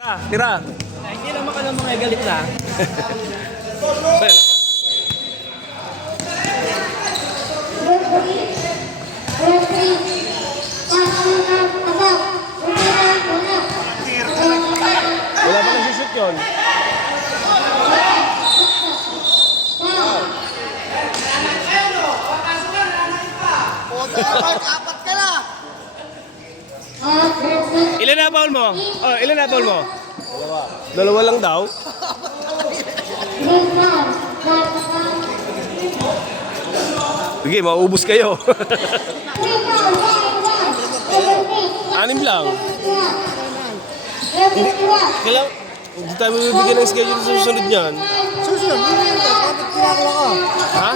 Tira. Hindi naman ka ng mga galit na. Well, wala pa nagsishoot yun. Apat ka na! Ilan na foul mo? Oh, ilan na foul mo? Dalawa lang daw. Sige, mauubos kayo. Anim lang. Kailan? Hindi tayo bibigyan ng schedule sa susunod niyan. Susunod, hindi yun. Bakit kinakala ka? Ha?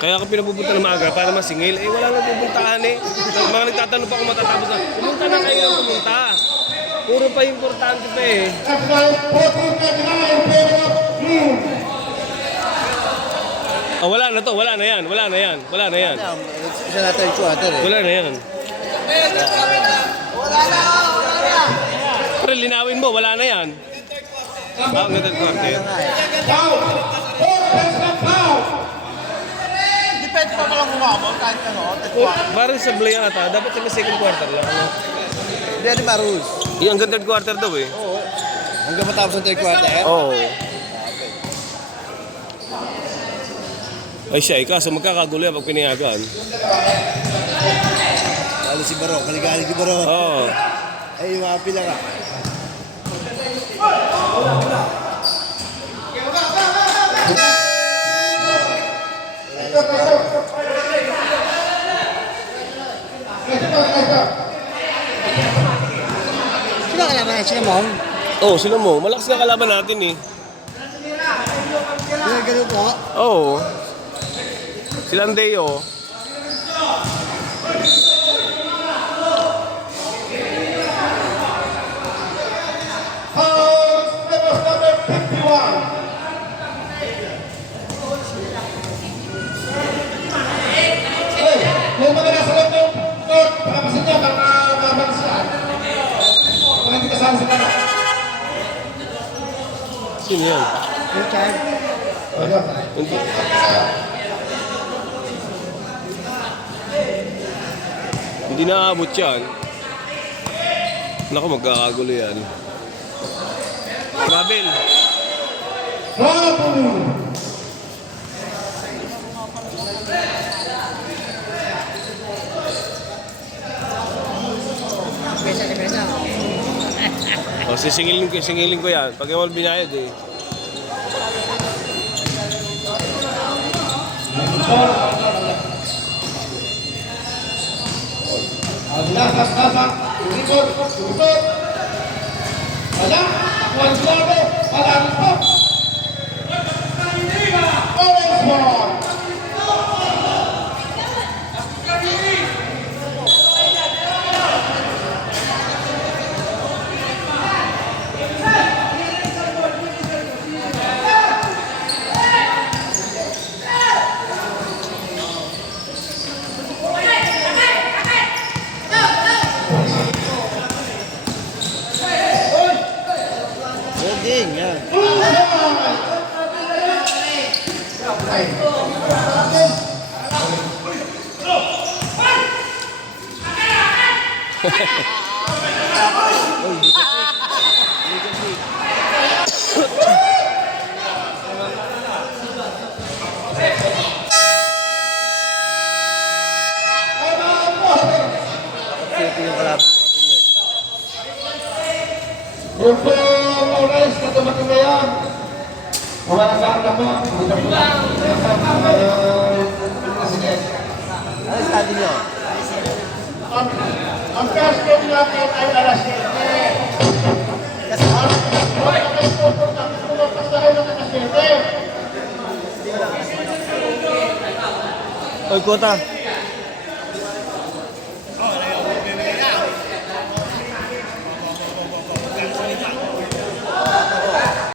Kaya ako pinapupunta ng maaga para masingil. Eh, wala nang pupuntahan eh. Mga nagtatanong pa kung matatapos na. Pumunta na kayo, pumunta. Puro pa importante pa eh. Oh, wala na to, wala na yan, wala na yan, wala na yan. Isa natin yung quarter eh. Wala na yan. Pero linawin mo, wala na yan. Ah, ang ganda quarter. Depende pa palang umabot kahit ano. Parang sa Blay ata, dapat sa second quarter lang. Ano? Hindi, di ba rules? Yung hanggang third quarter daw eh. Oo. Hanggang matapos ang third quarter? Oo. Ay siya, kaso magkakagulo yan pag pinayagan. Lalo si Baro, kaligalig si Baro. Oo. Ay, mapila ka. Sila kalaban na sila mo? Oo, sila mo. Malakas na kalaban natin eh. Yung ganun po? Oo. Silang Deo. Yung mga nasa loob ng court, pakapasin niya, mabagsikan. Kung hindi kasama sa kanan. Sino yan? Richard? Hindi. Hindi naaabot yan. Naku, magkakagulo yan. Travel. Bravo! O, sisingilin ko yan. Pag yung binayad eh. Lasak, ikot, ikot. Wala, wala sinabi, wala ito. Orange ball. Holding, yan. Yung kalabas. Yung orange na tumating na yan. Walang ganda po. Ano study nyo? Ang first game natin ay alas 7. Huwag na kayo pupunta. Pumunta sa kayo ng alas 7. Oy, Kota.